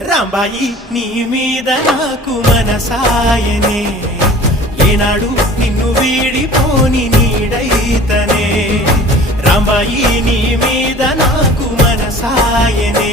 రాంబాయి నీ మీద నాకు మనసాయనే ఏనాడు నిన్ను వీడిపోని నీడైతనే రాంబాయి నీ మీద నాకు మనసాయనే